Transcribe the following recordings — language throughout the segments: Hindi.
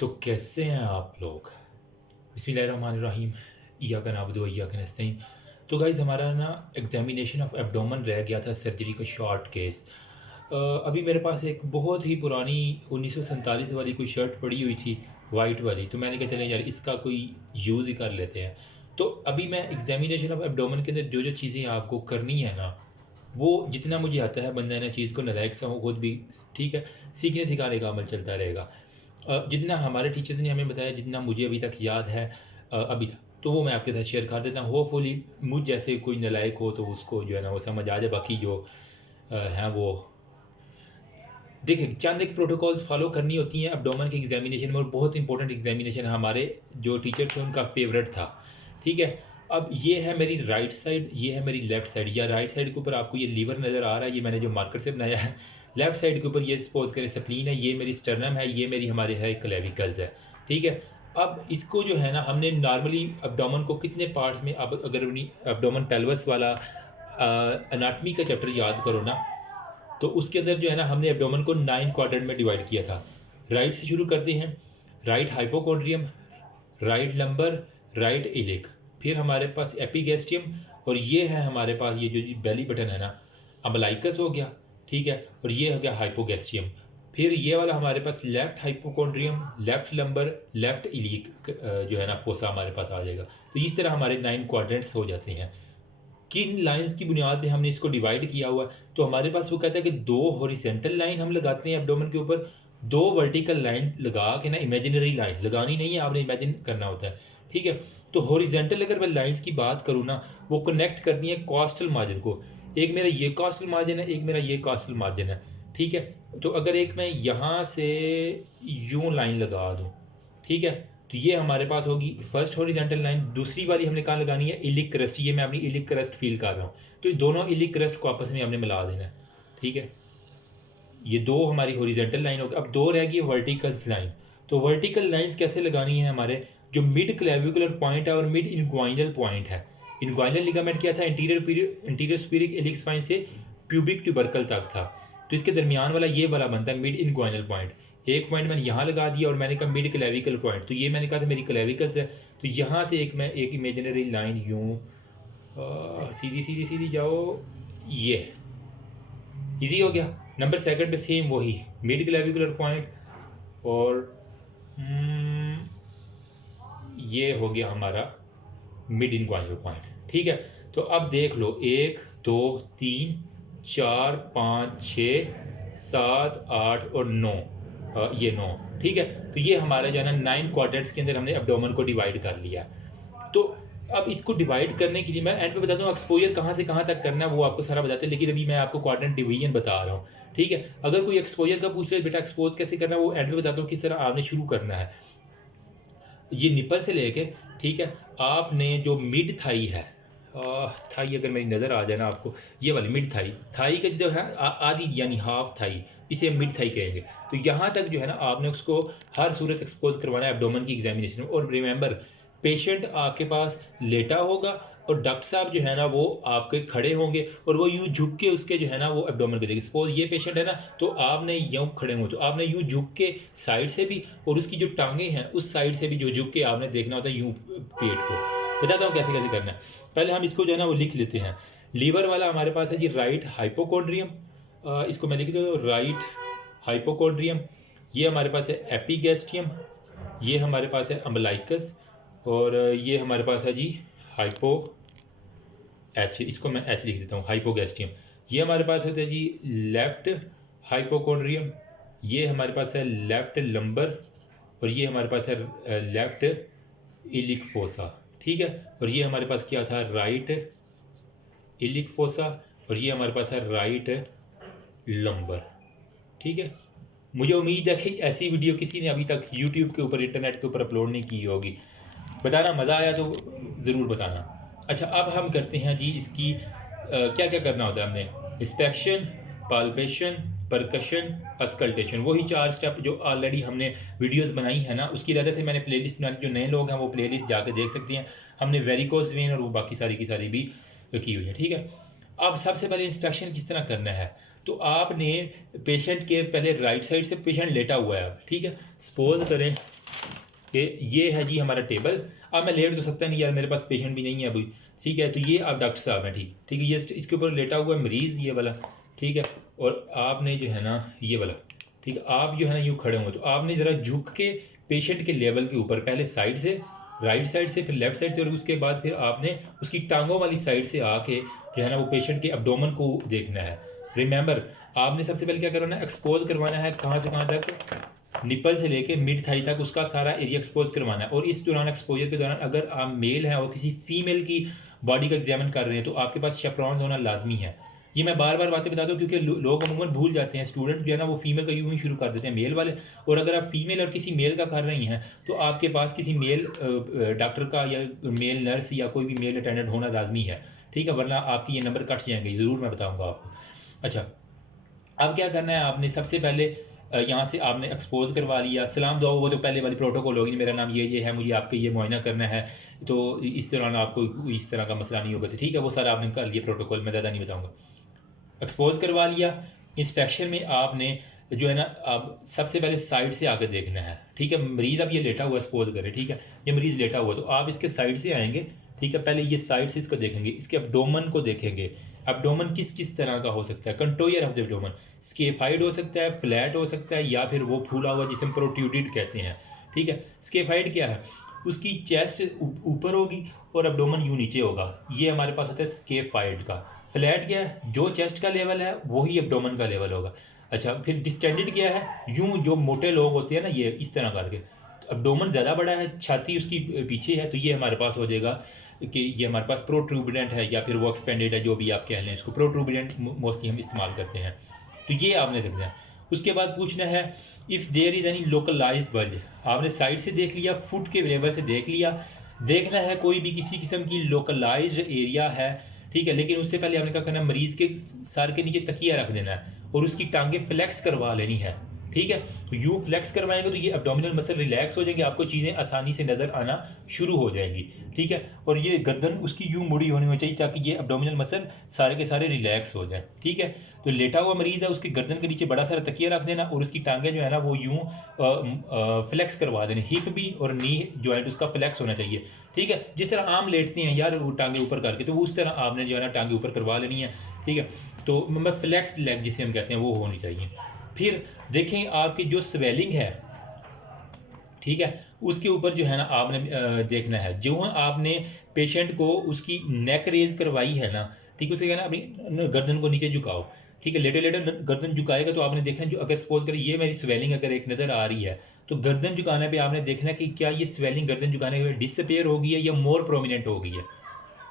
तो कैसे हैं आप लोग? बिस्मिल्लाहिर्रहमानिर्रहीम। इय्याका नअबुदु व इय्याका नस्तईन। तो गाइज़ हमारा ना एग्ज़ामिनेशन ऑफ एब्डोमेन रह गया था, सर्जरी का शॉर्ट केस। अभी मेरे पास एक बहुत ही पुरानी 1947 वाली कोई शर्ट पड़ी हुई थी, वाइट वाली, तो मैंने कहा चलें यार इसका कोई यूज़ ही कर लेते हैं। तो अभी मैं एग्ज़ामिनेशन ऑफ एब्डोमेन के अंदर जो-जो चीज़ें आपको करनी है ना, वो जितना मुझे आता है बंदा ना चीज़ को नालायक सा हो खुद भी, ठीक है, सीखने सिखाने का अमल चलता रहेगा। जितना हमारे टीचर्स ने हमें बताया, जितना मुझे अभी तक याद है अभी तक, तो वो मैं आपके साथ शेयर कर देता हूँ। होपफुली मुझ जैसे कोई नालायक हो तो उसको जो है ना वो समझ आ जाए। बाकी जो हैं वो देखिए, चंद एक प्रोटोकॉल्स फॉलो करनी होती हैं एब्डोमेन के एग्जामिनेशन में, और बहुत इंपॉर्टेंट एग्जामिनेशन हमारे जो टीचर थे उनका फेवरेट था। ठीक है, अब ये है मेरी राइट साइड, ये है मेरी लेफ्ट साइड। या राइट साइड के ऊपर आपको ये लीवर नज़र आ रहा है, ये मैंने जो मार्कर से बनाया है। लेफ्ट साइड के ऊपर ये सपोज करें स्प्लीन है, ये मेरी स्टर्नम है, ये मेरी हमारे है क्लेविकल्स है। ठीक है, अब इसको जो है ना हमने नॉर्मली एब्डोमेन को कितने पार्ट्स में, अब अगर एब्डोमेन पेल्विस वाला एनाटमी का चैप्टर याद करो ना, तो उसके अंदर जो है ना हमने एब्डोमेन को 9 क्वाड्रेंट में डिवाइड किया था। राइट से शुरू करते हैं, right hypochondrium, right lumbar, right iliac, फिर हमारे पास एपिगैस्ट्रियम, और ये है हमारे पास ये जो बेली बटन है ना, अम्बलाइकस हो गया। ठीक है, और ये हो गया हाइपोगैस्ट्रियम। फिर ये वाला हमारे पास left hypochondrium, left lumbar, left iliac जो है ना फोसा हमारे पास आ जाएगा। तो इस तरह हमारे 9 क्वाड्रेंट्स हो जाते हैं। किन लाइंस की बुनियाद पे हमने इसको डिवाइड किया हुआ है? तो हमारे पास वो कहता है कि 2 हॉरिजॉन्टल लाइन हम लगाते हैं एब्डोमेन के ऊपर, 2 वर्टिकल लाइन लगा के ना, इमेजिनरी लाइन लगानी नहीं है, आपने इमेजिन करना होता है। ठीक है, तो हॉरिजॉन्टल अगर मैं लाइंस की बात करूँ ना, वो कनेक्ट करनी है कॉस्टल मार्जिन को। एक मेरा ये कॉस्टल मार्जिन है, एक मेरा ये कॉस्टल मार्जिन है। ठीक है, तो अगर एक मैं यहाँ से यूँ लाइन लगा दूँ, ठीक है, तो ये हमारे पास होगी फर्स्ट हॉरिजॉन्टल लाइन। दूसरी वाली हमने कहाँ लगानी है? Iliac crust. ये मैं अपनी इलिक क्रस्ट फील कर रहा हूँ, तो ये दोनों इलिक क्रस्ट को आपस में हमने मिला देना है। ठीक है, ये 2 हमारी हॉरिजॉन्टल लाइन होगी। अब 2 रह गई वर्टिकल लाइन। तो वर्टिकल लाइंस कैसे लगानी है? हमारे जो मिड क्लेविकुलर पॉइंट है और मिड इनग्वाइनल पॉइंट है। इनग्वाइनल लिगामेंट क्या था? इंटीरियर स्पीरिक इलिक स्पाइन से प्यूबिक ट्यूबरकल तक था। तो इसके दरमियान वाला ये वाला बनता है मिड इनग्वाइनल पॉइंट। एक पॉइंट मैंने यहाँ लगा दिया और मैंने कहा मिड क्लेविकल पॉइंट, तो ये मैंने कहा था मेरी क्लेविकल्स है। तो यहाँ से मैं एक इमेजिनरी लाइन यूँ सीधी सीधी सीधी जाओ, ये इजी हो गया। नंबर सेकंड पे सेम वही मिड क्लेविकुलर पॉइंट, और ये हो गया हमारा मिड इनग्वाइनल पॉइंट। ठीक है, तो अब देख लो 1 2 3 4 5 6 7 8 और 9, ये 9। ठीक है, तो ये हमारा जो है ना 9 क्वाड्रेंट्स के अंदर हमने एब्डोमेन को डिवाइड कर लिया। तो अब इसको डिवाइड करने के लिए मैं एंड पे बताता हूँ एक्सपोजर कहाँ से कहाँ तक करना है, वो आपको सारा बताते हैं, लेकिन अभी मैं आपको क्वाड्रेंट डिवीजन बता रहा हूँ। ठीक है, अगर कोई एक्सपोजर का पूछ ले बेटा एक्सपोज कैसे करना है, वो एंड पे बताता हूँ किस तरह आपने शुरू करना है। ये निपल से लेके, ठीक है, आपने जो मिड थाई है, थाई अगर मेरी नज़र आ जाए ना आपको, ये वाली मिड थाई, थाई का जो है आधी यानी हाफ थाई, इसे हम मिड थाई कहेंगे। तो यहाँ तक जो है ना आपने उसको हर सूरत एक्सपोज करवाना है एब्डोमेन की एग्जामिनेशन में। और रिमेंबर, पेशेंट आपके पास लेटा होगा और डॉक्टर साहब जो है ना वो आपके खड़े होंगे, और वो यूँ झुक के उसके जो है ना वो एब्डोमेन को देखेंगे। सपोज ये पेशेंट है ना, तो आपने यूँ खड़े हो तो आपने यूँ झुक के साइड से भी, और उसकी जो टांगे हैं उस साइड से भी जो झुक के आपने देखना होता है यूँ पेट को। बताता हूँ कैसे कैसे करना है। पहले हम इसको जो है ना वो लिख लेते हैं। लीवर वाला हमारे पास है जी राइट हाइपोकॉन्ड्रियम, इसको मैं लिख देता हूँ राइट हाइपोकॉन्ड्रियम। ये हमारे पास है एपिगैस्ट्रियम, ये हमारे पास है अम्बलाइकस, और ये हमारे पास है जी हाइपो एच, इसको मैं एच लिख देता हूँ हाइपोगैस्ट्रियम। ये हमारे पास है जी लेफ्ट हाइपोकॉन्ड्रियम, ये हमारे पास है लेफ्ट लंबर, और ये हमारे पास है लेफ्ट इलिक फोसा। ठीक है, और ये हमारे पास क्या था? राइट इलिक फोसा, और ये हमारे पास है राइट लंबर। ठीक है, मुझे उम्मीद है कि ऐसी वीडियो किसी ने अभी तक यूट्यूब के ऊपर, इंटरनेट के ऊपर अपलोड नहीं की होगी। बताना मज़ा आया तो ज़रूर बताना। अच्छा, अब हम करते हैं जी इसकी क्या क्या करना होता है हमने? इंस्पेक्शन, पाल्पेशन, परकशन, अस्कल्टेशन, वही 4 स्टेप जो ऑलरेडी हमने वीडियोस बनाई है ना, उसकी वजह से मैंने प्लेलिस्ट बनाई। जो नए लोग हैं वो प्लेलिस्ट जाकर देख सकते हैं। हमने वेरिकोस वेन और वो बाकी सारी की सारी भी की हुई है। ठीक है, अब सबसे पहले इंस्पेक्शन किस तरह करना है? तो आपने पेशेंट के पहले राइट साइड से पेशेंट लेटा हुआ है अब, ठीक है, सपोज करें कि ये है जी हमारा टेबल। अब मैं लेट तो सकता नहीं यार, मेरे पास पेशेंट भी नहीं है अभी, ठीक है। तो ये आप डॉक्टर साहब हैं, ठीक है। ये इसके ऊपर लेटा हुआ है मरीज़ ये वाला, ठीक है। और आपने जो है ना ये वाला, ठीक है, आप जो है ना यूँ खड़े होंगे तो आपने ज़रा झुक के पेशेंट के लेवल के ऊपर, पहले साइड से, राइट साइड से, फिर लेफ्ट साइड से, और उसके बाद फिर आपने उसकी टांगों वाली साइड से आके जो है ना वो पेशेंट के एब्डोमेन को देखना है। रिमेंबर, आपने सबसे पहले क्या करवाना है, एक्सपोज करवाना है कहाँ से कहाँ तक, निपल से लेके मिड थाई तक उसका सारा एरिया एक्सपोज करवाना है। और इस दौरान एक्सपोजर के दौरान अगर आप मेल हैं और किसी फीमेल की बॉडी का एग्जामिन कर रहे हैं तो आपके पास शेप्रॉन्स होना लाजमी है। ये मैं बार बार बातें बताता हूँ क्योंकि लोग अमूमन भूल जाते हैं, स्टूडेंट जो है ना वो फीमेल का यूँ ही शुरू कर देते हैं मेल वाले। और अगर आप फीमेल और किसी मेल का कर रही हैं तो आपके पास किसी मेल डॉक्टर का या मेल नर्स या कोई भी मेल अटेंडेंट होना लाजमी है, ठीक है, वरना आपकी ये नंबर कट जाएंगे, ज़रूर मैं बताऊँगा आपको। अच्छा, अब क्या करना है आपने, सबसे पहले यहाँ से आपने एक्सपोज करवा लिया, सलाम दुआ, वो तो पहले वाली प्रोटोकॉल होगी, मेरा नाम ये है, मुझे आपके ये मुआयना करना है, तो इस दौरान आपको इस तरह का मसला नहीं होगा, तो ठीक है, वो सारा आपने कर लिया प्रोटोकॉल, मैं ज़्यादा नहीं बताऊँगा। एक्सपोज करवा लिया। इंस्पेक्शन में आपने जो है ना अब सबसे पहले साइड से आकर देखना है, ठीक है। मरीज़ अब ये लेटा हुआ एक्सपोज करे, ठीक है, ये मरीज़ लेटा हुआ, तो आप इसके साइड से आएंगे, ठीक है। पहले ये साइड से इसको देखेंगे, इसके एब्डोमेन को देखेंगे। एब्डोमेन किस किस तरह का हो सकता है, कंटोयर ऑफ द एब्डोमेन, स्केफाइड हो सकता है, फ्लैट हो सकता है, या फिर वो फूला हुआ जिसे हम प्रोट्यूडेड कहते हैं, ठीक है। स्केफाइड क्या है, उसकी चेस्ट ऊपर होगी और एब्डोमेन यूँ नीचे होगा, ये हमारे पास होता है स्केफाइड का। फ्लैट क्या है, जो चेस्ट का लेवल है वही एब्डोमेन का लेवल होगा। अच्छा, फिर डिस्टेंडेड क्या है, यूं जो मोटे लोग होते हैं ना ये इस तरह करके, तो एब्डोमेन ज़्यादा बड़ा है, छाती उसकी पीछे है, तो ये हमारे पास हो जाएगा कि ये हमारे पास प्रोट्रूबिडेंट है, या फिर वो एक्सपेंडेड है, जो भी आप कह लें इसको, प्रोट्रूबिडेंट मोस्टली हम इस्तेमाल करते हैं। तो ये आपने देखना है। उसके बाद पूछना है if there is any localised bulge, आपने साइड से देख लिया, फुट के लेवल से देख लिया, देखना है कोई भी किसी किस्म की लोकलाइज्ड एरिया है, ठीक है। लेकिन उससे पहले आपने क्या करना है, मरीज़ के सर के नीचे तकिया रख देना है और उसकी टांगे फ्लेक्स करवा लेनी है, ठीक है। तो यू फ्लेक्स करवाएंगे तो ये एब्डोमिनल मसल रिलैक्स हो जाएंगे, आपको चीज़ें आसानी से नज़र आना शुरू हो जाएंगी, ठीक है। और ये गर्दन उसकी यूँ मुड़ी होनी चाहिए ताकि ये एब्डोमिनल मसल सारे के सारे रिलैक्स हो जाए, ठीक है। तो लेटा हुआ मरीज़ है, उसकी गर्दन के नीचे बड़ा सारा तकिया रख देना और उसकी टांगें जो है ना वो यूँ फ्लेक्स करवा देनी, हिप भी और नी जॉइंट उसका फ्लेक्स होना चाहिए, ठीक है। जिस तरह आम लेटती हैं यार वो टांगे ऊपर करके, तो वो उस तरह आपने जो है ना टांगे ऊपर करवा लेनी है, ठीक है। तो मैं फ्लेक्स लेग जिसे हम कहते हैं वो होनी चाहिए। फिर देखें आपकी जो स्वेलिंग है, ठीक है, उसके ऊपर जो है ना आपने देखना है, जो आपने पेशेंट को उसकी नेक रेज करवाई है ना, ठीक है, उसे कहना अपनी गर्दन को नीचे झुकाओ, ठीक है। लेटे लेटे गर्दन झुकाएगा तो आपने देखना, जो अगर सपोज करें ये मेरी स्वेलिंग अगर एक नज़र आ रही है तो गर्दन झुकाने पे आपने देखना कि क्या ये स्वेलिंग गर्दन झुकाने के डिसअपेयर हो गई है या मोर प्रोमिनेंट हो गई है,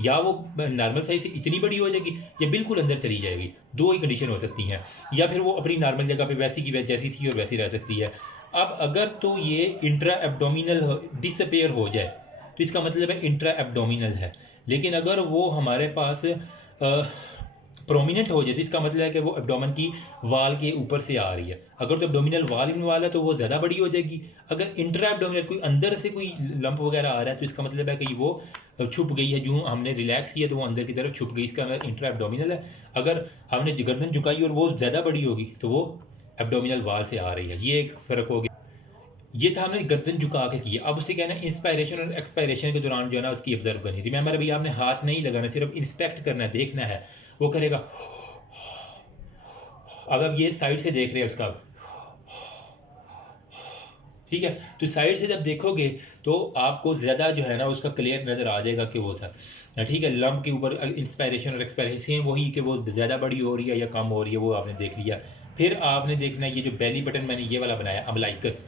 या वो नॉर्मल साइज से इतनी बड़ी हो जाएगी या बिल्कुल अंदर चली जाएगी, दो ही कंडीशन हो सकती हैं। या फिर वो अपनी नॉर्मल जगह पे वैसी की जैसी थी और वैसी रह सकती है। अब अगर तो ये इंट्रा एब्डोमिनल डिसअपेयर हो जाए तो इसका मतलब है इंट्रा एब्डोमिनल है, लेकिन अगर वो हमारे पास प्रोमिनेंट हो जाए तो इसका मतलब है कि वो एब्डोमेन की वाल के ऊपर से आ रही है। अगर तो एब्डोमिनल वाल इन वाल है तो वो ज़्यादा बड़ी हो जाएगी। अगर इंट्रा एब्डोमिनल कोई अंदर से कोई लंप वगैरह आ रहा है तो इसका मतलब है कि वो छुप गई है, जो हमने रिलैक्स किया तो वो अंदर की तरफ छुप गई, इसका मतलब इंट्रा एब्डोमिनल है। अगर हमने गर्दन झुकाई और वो ज़्यादा बड़ी होगी तो वो एब्डोमिनल वाल से आ रही है, ये एक फ़र्क हो गया। ये था हमने गर्दन झुका के किया। अब उसे कहना है इंस्पायरेशन और एक्सपायरेशन के दौरान जो है ना उसकी ऑब्जर्व करनी। रिमेंबर अभी आपने हाथ नहीं लगाना, सिर्फ इंस्पेक्ट करना है, देखना है। वो करेगा, अब आप ये साइड से देख रहे हैं उसका, ठीक है। तो साइड से जब देखोगे तो आपको ज़्यादा जो है ना उसका क्लियर नज़र आ जाएगा कि वो था, ठीक है। लंप के ऊपर इंस्पायरेशन और एक्सपायरेशन वही कि वो ज़्यादा बड़ी हो रही है या कम हो रही है, वो आपने देख लिया। फिर आपने देखना है ये जो बेली बटन मैंने ये वाला बनाया अम्बलाइकस,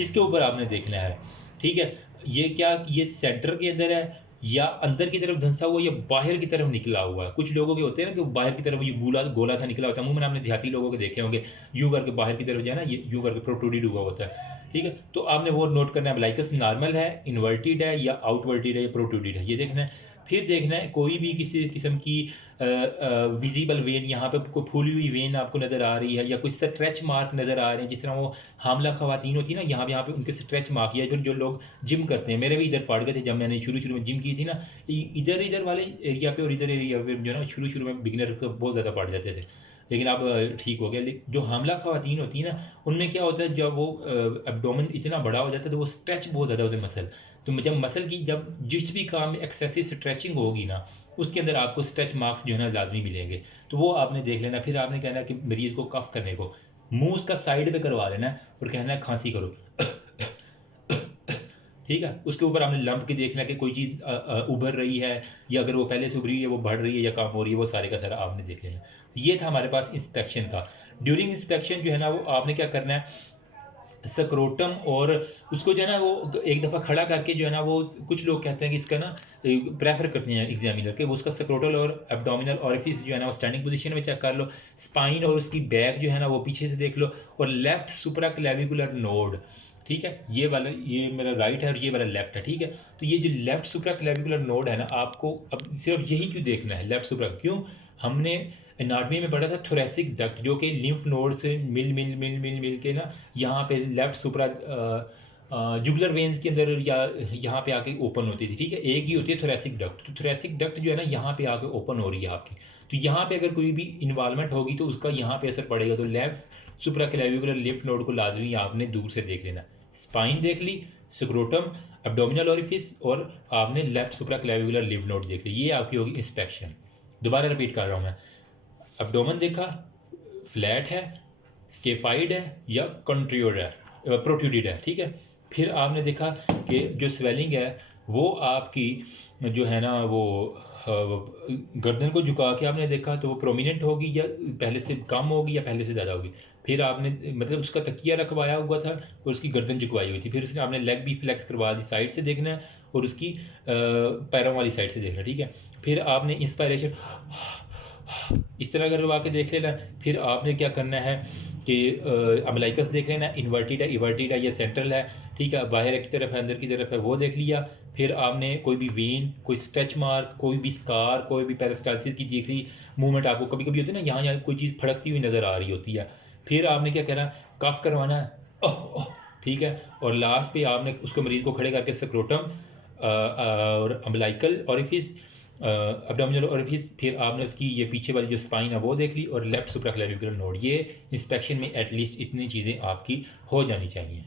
इसके ऊपर आपने देखना है, ठीक है। ये क्या, ये सेंटर के अंदर है या अंदर की तरफ धंसा हुआ या बाहर की तरफ निकला हुआ है। कुछ लोगों के होते हैं ना कि बाहर की तरफ ये गोला सा निकला होता है, अमूमन आपने देहाती लोगों के देखे होंगे, यूँ करके बाहर की तरफ जो है ना ये यूँ करके प्रोट्रूडेड हुआ होता है, ठीक है। तो आपने वो नोट करना है, अम्बलाइकस नॉर्मल है, इन्वर्टेड है या आउटवर्टेड है या प्रोट्रूडेड है, ये देखना है। फिर देखना है कोई भी किसी किस्म की विजिबल वेन, यहाँ पे कोई फूली हुई वेन आपको नज़र आ रही है या कोई स्ट्रेच मार्क नज़र आ रहे हैं, जिस तरह वो हामला खवातीन होती है ना, यहाँ पे उनके स्ट्रेच मार्क, या फिर जो लोग जिम करते हैं, मेरे भी इधर पड़ गए थे जब मैंने शुरू में जिम की थी ना, इधर वाले एरिया पे और इधर एरिया पे जो है ना शुरू में बिगिनर को बहुत ज़्यादा पड़ जाते थे। लेकिन अब ठीक हो गया। लेकिन जो हामला ख़वातीन होती हैं ना, उनमें क्या होता है, जब वो एब्डोमेन इतना बड़ा हो जाता है तो वो स्ट्रेच बहुत ज़्यादा होते हैं मसल। तो जब मसल की जब जिस भी काम में एक्सेसिव स्ट्रेचिंग होगी ना, उसके अंदर आपको स्ट्रेच मार्क्स जो है ना लाजमी मिलेंगे। तो वो आपने देख लेना। फिर आपने कहना कि मरीज़ को कफ करने को मुँह उसका साइड पे करवा लेना है और कहना है खांसी करो, ठीक है। उसके ऊपर आपने लंप की देखना कि कोई चीज़ उभर रही है, या अगर वो पहले से उभरी है वो बढ़ रही है या कम हो रही है, वो सारे का सारा आपने देख लेना। ये था हमारे पास इंस्पेक्शन का। ड्यूरिंग इंस्पेक्शन जो है ना, वो आपने क्या करना है, स्क्रोटम और उसको जो है ना वो एक दफ़ा खड़ा करके जो है ना, वो कुछ लोग कहते हैं कि इसका ना प्रेफर करते हैं एग्जामिनर के, वो उसका स्क्रोटल और एब्डोमिनल ऑरिफिस जो है ना वो स्टैंडिंग पोजीशन में चेक कर लो। स्पाइन और उसकी बैक जो है ना वो पीछे से देख लो। और लेफ्ट सुपरा क्लेविकुलर नोड, ठीक है, ये वाला ये मेरा राइट है और ये वाला लेफ्ट है, ठीक है। तो ये जो लेफ्ट सुपरा क्लेविकुलर नोड है ना, आपको अब सिर्फ यही क्यों देखना है, लेफ्ट सुपरा क्यों, हमने एनाटमी में पढ़ा था थोरेसिक डक्ट, जो कि लिम्फ नोड से मिल के ना यहाँ पे लेफ्ट सुपरा जुगुलर वेन्स के अंदर या यहाँ पे आके ओपन होती थी, ठीक है। एक ही होती है थोरेसिक डक्ट। तो थोरेसिक डक्ट जो है ना यहाँ पे आके ओपन हो रही है आपकी। तो यहाँ पे अगर कोई भी इन्वॉल्वमेंट होगी तो उसका यहाँ पे असर पड़ेगा। तो लेफ्ट सुपरा क्लेविकुलर लिम्फ नोड को लाजमी आपने दूर से देख लेना। स्पाइन देख ली, स्क्रोटम, एब्डोमिनल ओरिफिस और आपने लेफ्ट सुपरा क्लेविकुलर लिम्फ नोड देख ली। ये आपकी होगी इंस्पेक्शन। दोबारा रिपीट कर रहा हूँ मैं। एब्डोमेन देखा, फ्लैट है, स्केफाइड है या कंट्रियोड है, प्रोट्यूडेड है, ठीक है। फिर आपने देखा कि जो स्वेलिंग है वो आपकी जो है ना वो गर्दन को झुका के आपने देखा तो वो प्रोमिनेंट होगी या पहले से कम होगी या पहले से ज़्यादा होगी। फिर आपने मतलब उसका तकिया रखवाया हुआ था और उसकी गर्दन झुकवाई हुई थी। फिर उसने आपने लेग भी फ्लेक्स करवा दी, साइड से देखना है और उसकी पैरों वाली साइड से देखना है, ठीक है। फिर आपने इंस्पायरेशन इस तरह करवा के देख लेना। फिर आपने क्या करना है कि अम्बिलिकस देख लेना, इन्वर्टेड है, इवर्टेड है या सेंट्रल है, ठीक है, बाहर की तरफ है, अंदर की तरफ है, वो देख लिया। फिर आपने कोई भी वेन, कोई स्ट्रेच मार्क, कोई भी स्कार, कोई भी पेरिस्टाल्सिस की देख ली मूवमेंट। आपको कभी कभी होती है ना, यहाँ कोई चीज़ फड़कती हुई नज़र आ रही होती है। फिर आपने क्या करना, कफ करवाना है, ओह, ठीक है। और लास्ट पे आपने उसको मरीज़ को खड़े करके स्क्रोटम और अम्बिलिकल ओरिफिस, एब्डोमिनल ओरिफिस, फिर आपने उसकी ये पीछे वाली जो स्पाइन है वो देख ली और लेफ्ट सुप्राक्लेविकुलर नोड। ये इंस्पेक्शन में एटलीस्ट इतनी चीज़ें आपकी हो जानी चाहिए।